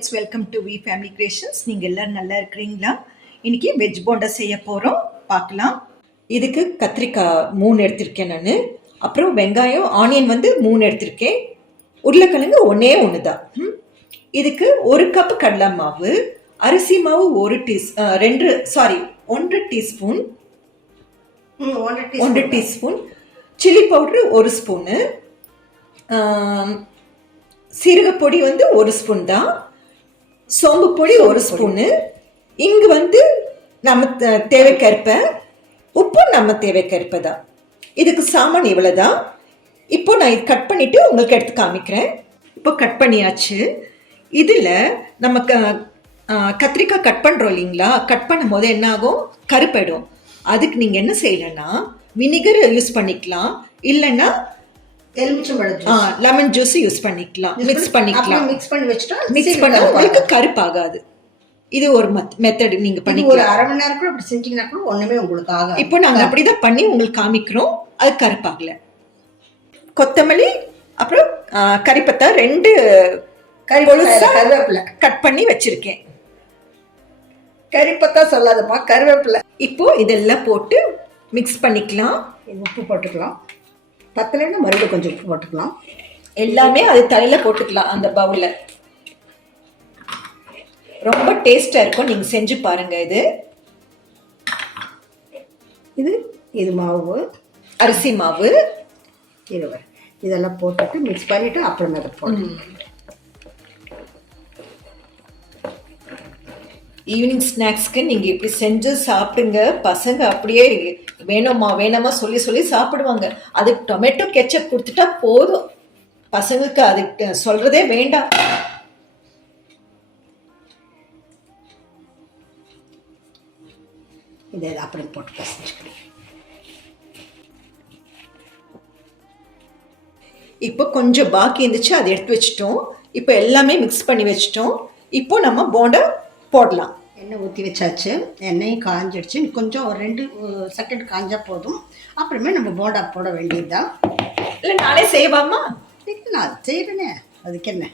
Friends, welcome to we family creations. நீங்கள் எல்லோரும் நல்லா இருக்கிறீங்களா? இன்றைக்கி வெஜ் போண்டா செய்ய போகிறோம், பார்க்கலாம். இதுக்கு கத்திரிக்காய் 3 எடுத்திருக்கேன் நான். அப்புறம் வெங்காயம் ஆனியன் 3 எடுத்திருக்கேன். உருளைக்கிழங்கு ஒன்று தான். இதுக்கு 1 கப் கடலை மாவு, அரிசி மாவு 1 teaspoon, 1 teaspoon, chilli powder 1 spoon, சீரகப்பொடி 1 ஸ்பூன் தான், சோம்பு பொடி 1 ஸ்பூனு, இங்கு நம்ம தேவைக்கேற்ப, உப்பு நம்ம தேவைக்கேற்ப தான். இதுக்கு சாமான் இவ்வளோ தான். இப்போ நான் இது கட் பண்ணிவிட்டு உங்களுக்கு எடுத்து காமிக்கிறேன். இப்போ கட் பண்ணியாச்சு. இதில் நம்ம கத்திரிக்காய் கட் பண்ணுறோம் இல்லைங்களா, கட் பண்ணும் போது என்ன ஆகும், கருப்பாயிடும். அதுக்கு நீங்கள் என்ன செய்யலைன்னா வினிகர் யூஸ் பண்ணிக்கலாம், இல்லைன்னா லெமன் ஜூஸ் யூஸ் பண்ணிக்கலாம். மிக்ஸ் பண்ணிக்கலாம். மிக்ஸ் பண்ணா உங்களுக்கு கருப்பாகாது. இது ஒரு மெத்தட். நீங்க பண்ணி ஒரு அரை மணி நேரம் கூட அப்படி செஞ்சீங்கன்னா கூட ஒண்ணுமே உங்களுக்கு ஆகாது. இப்போ நாங்க அப்படிதான் பண்ணி உங்களுக்கு காமிக்கிறோம். அது கருப்பாகல. கொத்தமல்லி அப்புறம் கறிப்பத்தா 2 கருவேப்பிலை கட் பண்ணி வச்சிருக்கேன். கறிப்பத்தா சொல்லாதப்பா, கருவேப்பிலை. இப்போ இதெல்லாம் போட்டு மிக்ஸ் பண்ணிக்கலாம். உப்பு போட்டுக்கலாம். பத்தலைன்னா மறுபடியும் கொஞ்சம் உப்பு போட்டுக்கலாம். எல்லாமே அது தலையில போட்டுக்கலாம். அந்த பவுல்ல ரொம்ப டேஸ்டா இருக்கும். நீங்க செஞ்சு பாருங்க. இது மாவு, அரிசி மாவு. இதெல்லாம் போட்டுட்டு மிக்ஸ் பண்ணிட்டு அப்புறம் அதை போடணும். ஈவினிங் ஸ்நாக்ஸ்க்கு நீங்க இப்படி செஞ்சு சாப்பிடுங்க. பசங்க அப்படியே வேணாமா சொல்லி சாப்பிடுவாங்க. அதுக்கு டொமேட்டோ கெச்சப் கொடுத்துட்டா போதும். பசங்களுக்கு அதுக்கு சொல்றதே வேண்டாம். இதை அப்படி போட்டு பசங்க. இப்போ கொஞ்சம் பாக்கி இருந்துச்சு, அதை எடுத்து வச்சுட்டோம். இப்போ எல்லாமே மிக்ஸ் பண்ணி வச்சுட்டோம். இப்போ நம்ம போண்டா போடலாம். எண்ணெய் ஊற்றி வச்சாச்சு. எண்ணெயும் காஞ்சிடுச்சு. கொஞ்சம் ஒரு 2 செகண்ட் காஞ்சா போதும். அப்புறமே நம்ம போண்டா போட வேண்டியதுதான். இல்லை நானே செய்வாமா? நான் செய்கிறேனே, அதுக்கு என்ன,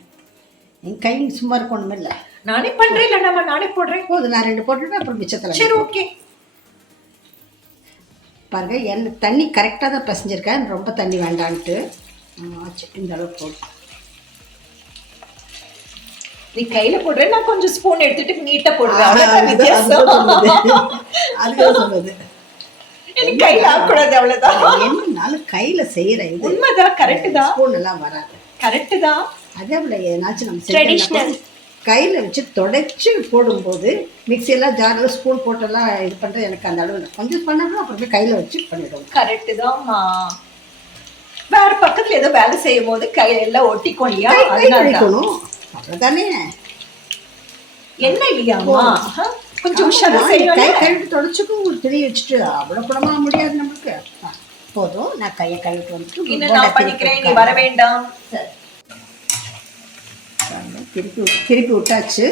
என் கை சும்மா இருக்கணும். இல்லை நானே பண்ணுறேன். இல்லை நானே போடுறேன். போதும், நான் 2 போட்டுட்டு அப்புறம் மிச்சத்தில். சரி, ஓகே. பாருங்க, எண்ணெய் தண்ணி கரெக்டாக தான் பசஞ்சிருக்கேன். ரொம்ப தண்ணி வேண்டான்ட்டு இந்த அளவு போடும். நீ கையில போடுற, நான் கொஞ்சம் ஸ்பூன் எடுத்துட்டு நீட்டா போடுறேன். அதுதான் சொல்லுது. எனக்கு கையில ஆகக்கூடாது, அவ்வளவுதான். என்னன்னாலும் கையில செய்யறேன். இது உண்மைதான், கரெக்ட் தான். ஸ்பூன் எல்லாம் வராது. கரெக்ட் தான். அதே போல ஏதாச்சும் நம்ம கையில வச்சு தொடச்சு போடும்போது மிக்சியெல்லாம் ஜாரில் ஸ்பூன் போட்டெல்லாம் இது பண்றது எனக்கு அந்த அளவு கொஞ்சம் பண்ணாலும் அப்புறமே கையில வச்சு பண்ணிடுவோம். கரெக்ட் தான்மா. வேற பக்கத்துல ஏதோ வேலை செய்யும் போது கையில எல்லாம் ஒட்டிக்கொள்ளியா, அவ்வளவுதானே. என்ன இல்லையாமா, கொஞ்சம் கை கழுவிட்டு தொடச்சுக்கும் உங்களுக்கு தெரிய வச்சுட்டு அவ்வளவு கூடமா முடியாது நமக்கு. போதும், நான் கையை கழுவிட்டு வந்துட்டு பண்ணிக்கிறேன். நீ வர வேண்டாம். திருப்பி விட்டாச்சு.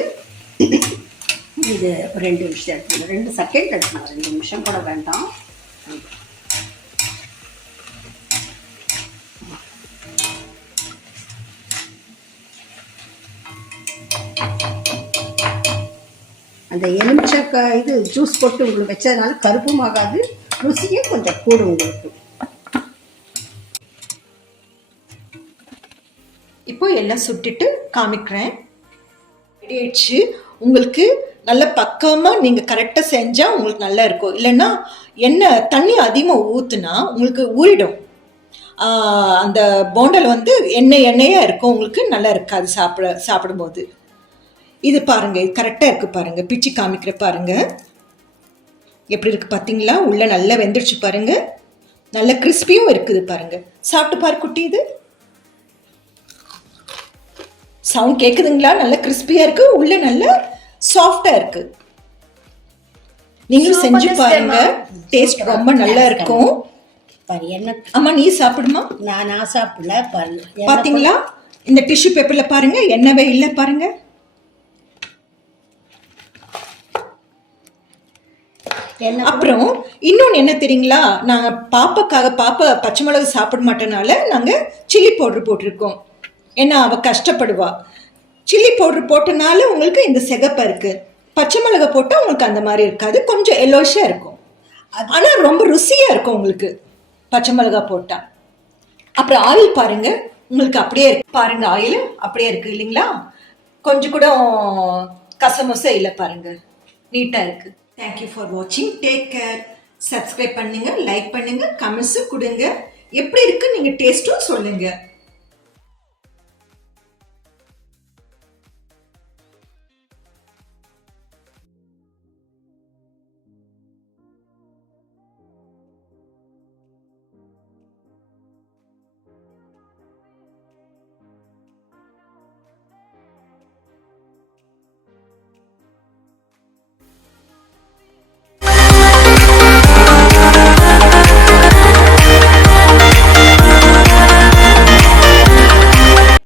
இது 2 நிமிஷம் எடுத்துக்கணும். 2 செகண்ட் எடுத்துக்கணும். 2 நிமிஷம் கூட வேண்டாம். அந்த எலுமிச்சக்காய் இது ஜூஸ் போட்டு உங்களுக்கு வச்சதுனால கருப்பும் ஆகாது, ருசியும் கொஞ்சம் கூடும் உங்களுக்கு. இப்போ எல்லாம் சுட்டுட்டு காமிக்கிறேன். ரெடி ஆயிடுச்சு. உங்களுக்கு நல்ல பக்கமாக நீங்கள் கரெக்டாக செஞ்சால் உங்களுக்கு நல்லா இருக்கும். இல்லைன்னா தண்ணி அதிகமாக ஊற்றுனா உங்களுக்கு ஊறிடும். அந்த போண்டல் எண்ணெயாக இருக்கும், உங்களுக்கு நல்லா இருக்காது சாப்பிடும்போது. இது பாருங்க, இது கரெக்டாக இருக்குது பாருங்க. பிச்சு காமிக்கிற பாருங்க எப்படி இருக்கு பார்த்தீங்களா? உள்ள நல்லா வெந்துடுச்சு பாருங்க. நல்ல கிறிஸ்பியும் இருக்குது பாருங்க. சாப்பிட்டு பாரு குட்டி. இது சவுண்ட் கேட்குதுங்களா? நல்ல கிறிஸ்பியா இருக்கு, உள்ள நல்ல சாஃப்டா இருக்கு. நீங்களும் செஞ்சு பாருங்க, டேஸ்ட் ரொம்ப நல்லா இருக்கும். அம்மா நீ சாப்பிடுமா? நான் சாப்பிடல. பாத்தீங்களா? இந்த டிஷ்யூ பேப்பர்ல பாருங்க, எண்ணவே இல்லை பாருங்க. அப்புறம் இன்னொன்று என்ன தெரியுங்களா, நாங்கள் பாப்பா பச்சை மிளகு சாப்பிட மாட்டேனால நாங்கள் சில்லி பவுடர் போட்டிருக்கோம். ஏன்னா அவள் கஷ்டப்படுவா. சில்லி பவுடர் போட்டனால உங்களுக்கு இந்த சிகப்பு இருக்கு. பச்சை மிளகா போட்டால் உங்களுக்கு அந்த மாதிரி இருக்காது, கொஞ்சம் எல்லோஷாக இருக்கும். ஆனால் ரொம்ப ருசியாக இருக்கும் உங்களுக்கு பச்சை மிளகா போட்டால். அப்புறம் ஆயில் பாருங்க, உங்களுக்கு அப்படியே இருக்கு பாருங்க, ஆயில் அப்படியே இருக்கு இல்லைங்களா? கொஞ்சம் கூட கசமசை இல்லை பாருங்க, நீட்டாக இருக்கு. தேங்க்யூ ஃபார் வாட்சிங். Take care. சப்ஸ்கிரைப் பண்ணுங்க, லைக் பண்ணுங்க, கமெண்ட்ஸு கொடுங்க. எப்படி இருக்கு நீங்க டேஸ்ட்டும் சொல்லுங்க.